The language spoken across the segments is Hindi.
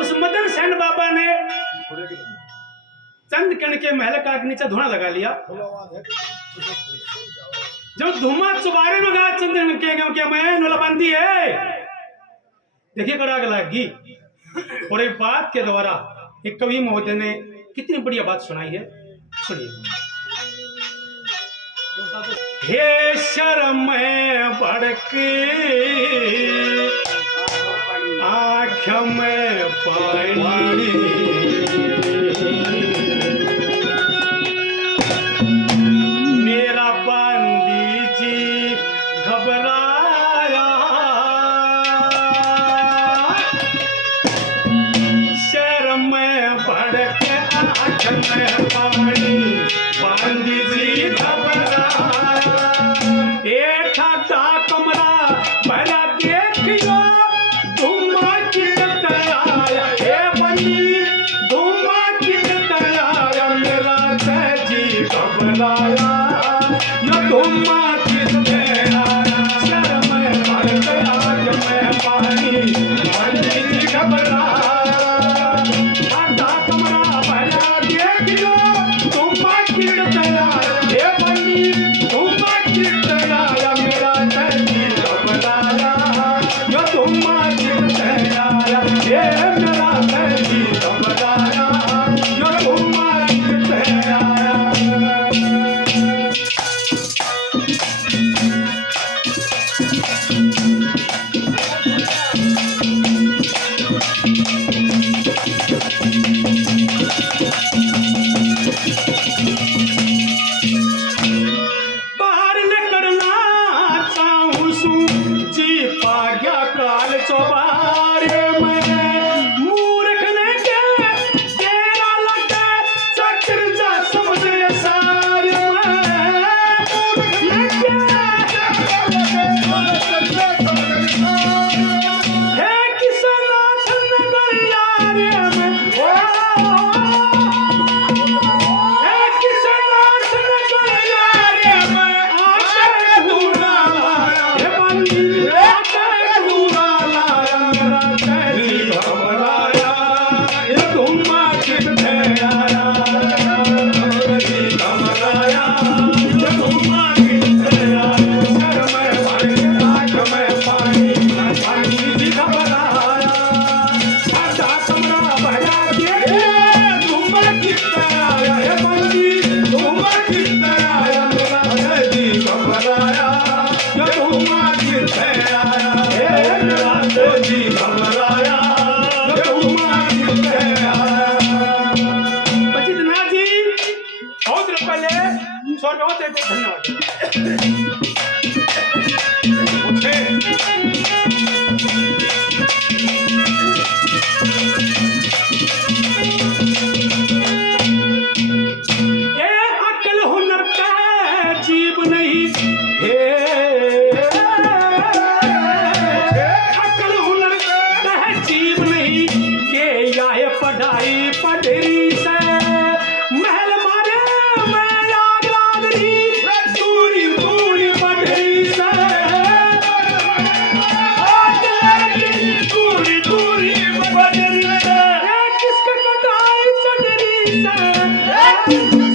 उस मदन सेन बाबा ने चंद कण के महल का नीचे धुआं लगा लिया। जब धुआं चुबारे में गया चंद के गांव के मैं नोलाबंदी है, देखिए कर आग लगी। और एक बात के द्वारा एक कवि महोदय ने कितनी बढ़िया बात सुनाई है, सुनिए। हे शर्म बढ़के आँख में पानी, मेरा बंदी जी घबराया, शर्म बढ़के आँख में पानी, बंदी जी घबराया। ठा कमरा भला देखियो धुआं कित आया, हे बंदी धुआं कित आया, मेरा जी घबराया, यो धुआं कित आया, शर्म बढ़के आँख में पानी, बंदी जी घबराया। ठा कमरा भला देखियो धुआं कित आया, हे बंदी धुआं कित आया, मेरा जी घबराया, यो धुआं कित आया, हे मेरा जी घबराया, यो धुआं कित आया। बाहर निकलना चाहूं सू जी पाग्या काल चौबारे में, मूर्ख ने के तेरा लगे चक्र जा समझे सारे में, मूर्ख ने के हे किसनाथ नगर यारे में, हे किसनाथ नगर यारे में, आके दूरा लाया, हे बंदी आके दूरा लाया, मेरा जी घबराया, ये धुआं कित आया, जी घबराया, ये धुआं कित आया, शर्म बढ़के आँख में पानी, बंदी जी घबराया। ठा कमरा भला देखिए धुआं कित आया, हे बंदी धुआं कित आया, मेरा जी घबराया, यो धुआं कित आया, हे मेरा जी घबराया, यो धुआं कित आया। बचितनाथ जी बहुत पहले 100 रुपये धन्यवाद। ये अकल हुनर का जीव नहीं, हे अकल हुनर का जीव नहीं, के आए पढ़ाई पढ़ी से, महल मारे मैं आग लाग रही, दूरी दूरी पढ़ी से, आग लगी दूरी दूरी पढ़ी से, किसके कटाई चढ़ी से,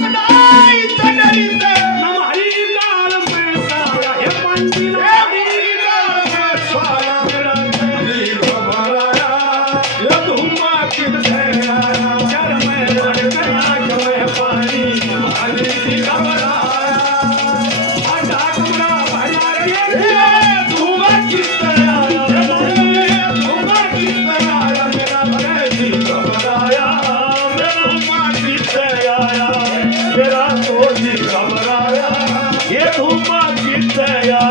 कटाई चढ़ी से, हमारी गाल में साया, हे बंदी हमारी गाल में साया, मेरा जी घबराया, ये धुआं कित आया, शर्म बढ़के आँख में पानी, बंदी जी घबराया। ठा कमरा भला देखिए धुआं कित आया, हे बंदी धुआं कित आया, मेरा जी घबराया, मेरा धुआं कित आया, मेरा तो जी घबराया, ये धुआं कित आया।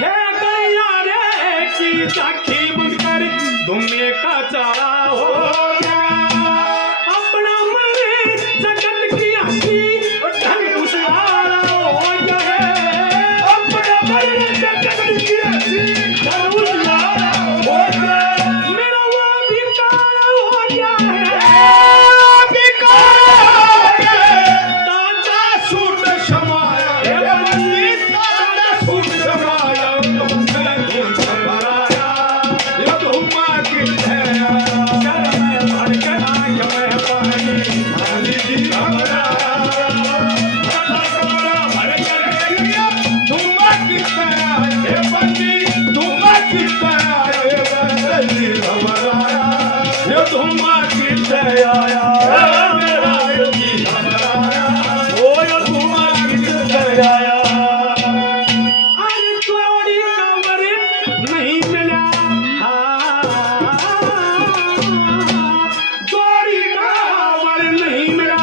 हे गैया रे की साखी बनकर दुनिया का चारा हो गया, अपना मरे जगत की हंसी धन उसारा हो गया, अपना मरे जगत मेरा वो भिकार हो गया है अरे चोरी कावर नहीं मिला चोरी कावर नहीं मिला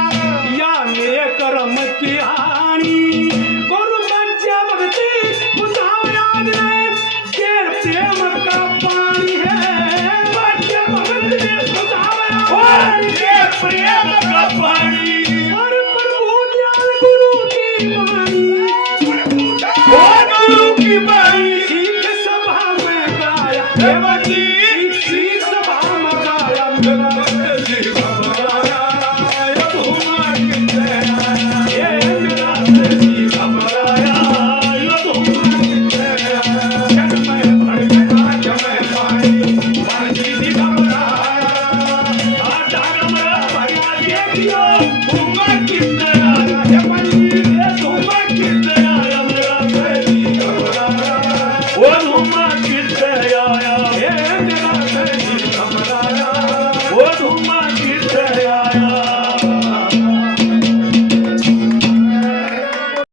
या मेरे कर्म की हानि गुरुबंच्या भक्ति बुझाओ याद नहीं के प्रेम का पानी है बच्चे भगत ने बुझाओ याद के प्रेम का पानी और प्रभु दयाल गुरु की वाणी गुरु की वाणी सीख सभा में गाया देवजी सीख सभा में गाया मेरा जी घबराया ये धुमा कितने आया ये मेरा जी घबराया ये धुमा कितने आया जग में भड़का जमे पानी वाणी जी घबराया आधा मेरा भैया देखियो धुमा कितने आया ये पंजी ये धुमा कितने आया